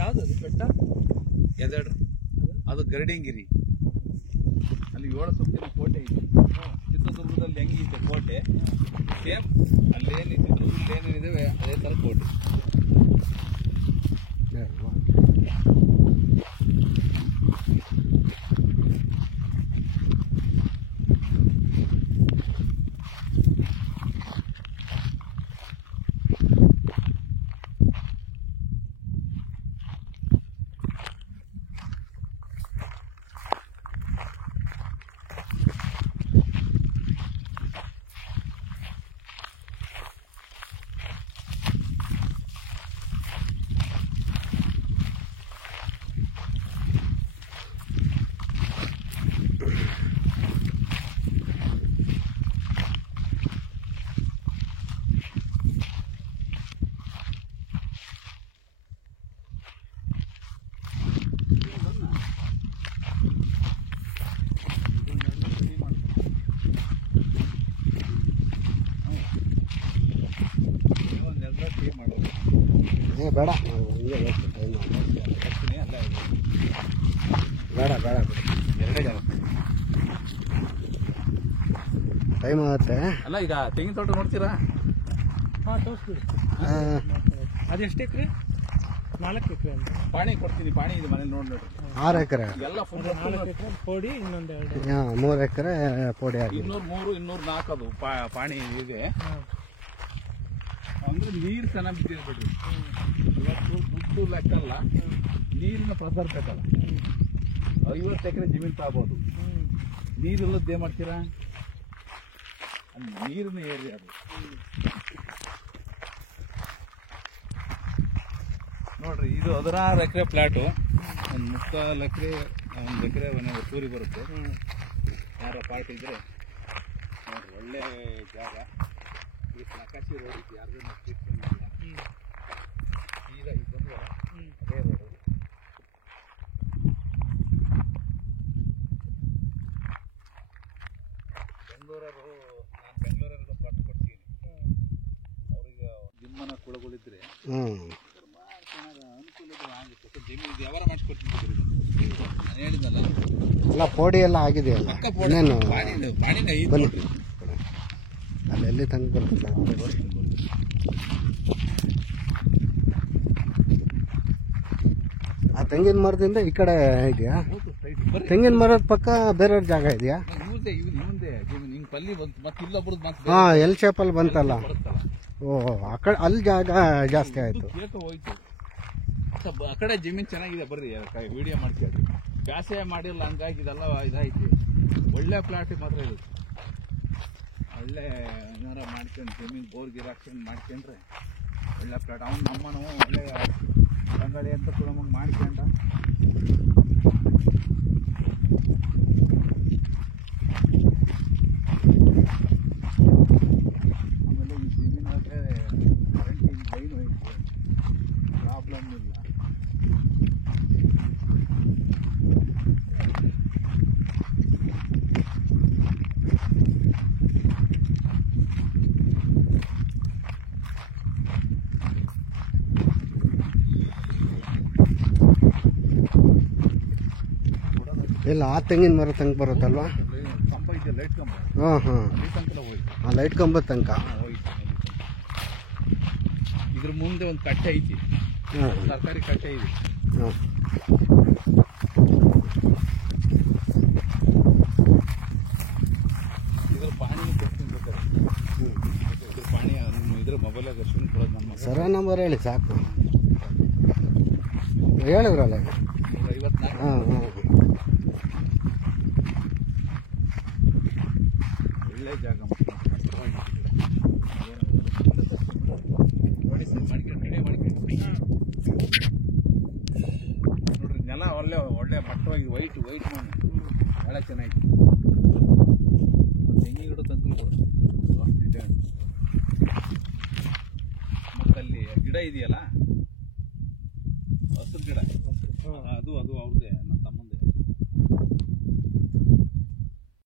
ಯಾವ್ದು ಬೆಟ್ಟ? ಎದೆಡ್ರು ಅದು ಗರಡಿಂಗಿರಿ. ಅಲ್ಲಿ 7 ಸುತ್ತಿನ ಕೋಟೆ ಇದೆ. ಚಿತ್ರದುರ್ಗದಲ್ಲಿ ಹೆಂಗಿದೆ ಕೋಟೆ ಸೇಮ್ ಅಲ್ಲೇನು ಚಿತ್ರದುರ್ಗದಲ್ಲಿ ಏನೇನಿದೆ ಅದೇ ಥರ ಕೋಟೆ. ಬೇಡ ಬೇಡ ಬೇಡ ಎರಡೇ ಜಾಗ ಟೈಮ್ ಆಗುತ್ತೆ. ಅಲ್ಲ ಈಗ ತೆಂಗಿನ ತೋಟ ನೋಡ್ತೀರಾ? ಹಾಂ ತೋರಿಸ್ಬಿಡಿ. ಅದೆಷ್ಟು ಎಕರೆ? 4 ಎಕರೆ ಅಂತ ಪಾಣಿ ಕೊಡ್ತೀನಿ. ಪಾಣಿ ಇದೆ ಮನೇಲಿ ನೋಡ್ರಿ. 6 ಎಕರೆ ಎಲ್ಲ ಫುಲ್ 4 ಎಕರೆ ಪೋಡಿ, ಇನ್ನೊಂದು 2 3 ಎಕರೆ ಪೋಡಿ ಆಗಿದೆ. 203 204 ಅದು ಪಾಣಿ ಇದೆ. ಅಂದ್ರೆ ನೀರು ಚೆನ್ನಾಗಿ ಬಿಟ್ಟಿರ್ಬೇಡ್ರಿ. ಇವತ್ತು ದುಡ್ಡು ಲೆಕ್ಕಲ್ಲ, ನೀರಿನ ಪ್ರಸಾರ ಬೇಕಲ್ಲ. 50 ಎಕರೆ ಜಮೀನು ತಗೋಬಹುದು. ನೀರಿಲ್ಲದ್ದು ಏನ್ ಮಾಡ್ತೀರಾ? ನೀರಿನ ಏರಿಯಾ ಅದು. ನೋಡ್ರಿ, ಇದು 16 ಎಕರೆ ಪ್ಲಾಟು. ಒಂದು 3 ಎಕರೆ 1 ಎಕರೆ ಸೂರಿ ಬರುತ್ತೆ. ಯಾರ ಪಾರ್ಟಿ ಇದ್ರೆ ನೋಡ್ರಿ, ಒಳ್ಳೆ ಜಾಗ. ಈ ನಕಾಶಿ ರೋಡ್ ಇದು ಯಾರಿಗೂ ಈಗ ಇದೊಂದು ಅದೇ ರೋಡು. ಬೆಂಗಳೂರವರು, ನಾನು ಬೆಂಗಳೂರವ್ರಿಗೆ ಪಾಠ ಕೊಡ್ತೀನಿ. ಅವ್ರಿಗೆ ಜಿಮ್ಮನ ಕುಳಗಳಿದ್ರೆ ಅನುಕೂಲ ಆಗುತ್ತೆ. ಜಮೀನು ವ್ಯವಹಾರ ಮಾಡಿಸ್ಕೊಡ್ತೀನಿ. ನಾನು ಹೇಳಿದ್ನಲ್ಲ, ಎಲ್ಲ ಪೋಡಿ ಎಲ್ಲ ಆಗಿದೆಯಲ್ಲ. ಇನ್ನೇನು ಬನ್ನಿ, ಅಲ್ಲೆಲ್ಲಿ ತಂದು ಬರ್ತಿಲ್ಲ. ಆ ತೆಂಗಿನ ಮರದಿಂದ ಈ ಕಡೆ ಇದೆಯಾ? ತೆಂಗಿನ ಮರದ ಪಕ್ಕ ಬೇರೆ ಜಾಗ ಇದೆಯಾ? ಹಾಂ, ಎಲ್ ಶೇಪಲ್ಲಿ ಬಂತಲ್ಲ. ಓ, ಆ ಕಡೆ ಅಲ್ಲಿ ಜಾಗ ಜಾಸ್ತಿ ಆಯ್ತು. ಆ ಕಡೆ ಜಮೀನು ಚೆನ್ನಾಗಿದೆ. ಬರ್ರಿ ವಿಡಿಯೋ ಮಾಡ್ತೀವಿ. ಬ್ಯಾಸೆ ಮಾಡಿಲ್ಲ, ಹಂಗಾಗಿ ಇದೆಲ್ಲ ಇದಾಯ್ತು. ಒಳ್ಳೆ ಪ್ಲಾಟ್ ಮಾತ್ರ ಇದು. ಒಳ್ಳೆ ಏನಾರ ಮಾಡ್ಕೊಂಡು ಜಮೀನು ಬೋರ್ ಗಿರ್ ಹಾಕ್ಕೊಂಡು ಮಾಡ್ಕೊಂಡ್ರೆ ಒಳ್ಳೆ ಪ್ಲಾಟ್. ಅವ್ನು ನಮ್ಮನು ಒಳ್ಳೆ ಬಂಗಾಳಿ ಅಂತ ಕೂಡ ಮಾಡ್ಕೊಂಡ. ಆಮೇಲೆ ಈ ಜಮೀನಾಗೆ ಕರೆಂಟಿನ ಲೈನು ಐತೆ, ಪ್ರಾಬ್ಲಮ್ ಇಲ್ಲ. ಇಲ್ಲ, ಆ ತೆಂಗಿನ ಮರ ತನಕ ಬರುತ್ತಲ್ವಾ? ಕಂಬ ಇದೆ, ಲೈಟ್ ಕಂಬ. ಹಾಂ ಹಾಂ, ಅಲ್ಲಿ ತನಕ ಹೋಯ್ತು. ಆ ಲೈಟ್ ಕಂಬದ ತನಕ ಹೋಯ್ತು. ಇದ್ರ ಮುಂದೆ ಒಂದು ಕಟ್ಟೆ ಐತಿ, ಸರ್ಕಾರಿ ಕಟ್ಟೆ ಇದೆ. ಹಾಂ, ಇದ್ರ ಪಾಣಿ ಕೊಡ್ತೀನಿ ಬೇಕಾದ್ರೆ. ಇದ್ರ ಪಾಣಿ ಇದ್ರ ಮೊಬೈಲಾಗ ಅಷ್ಟು ಕೊಡೋದು. ನಮ್ಮ ಸರ ನಂಬರ್ ಹೇಳಿ ಸಾಕು. ಹೇಳಿದ್ರಲ್ಲ. 154. ಹಾಂ ಹಾಂ, ಒಳ್ಳೆ ಜಾಗ. ನೋಡ್ರಿ, ನೆಲ ಒಳ್ಳೆ ಒಳ್ಳೆ ಮಟ್ಟವಾಗಿ ವೈಟ್ ಮಣ್ಣು ಭಾಳ ಚೆನ್ನಾಗಿ. ತೆಂಗಿನ ಗಿಡ ತಂದು ಮತ್ತಲ್ಲಿ ಗಿಡ ಇದೆಯಲ್ಲ,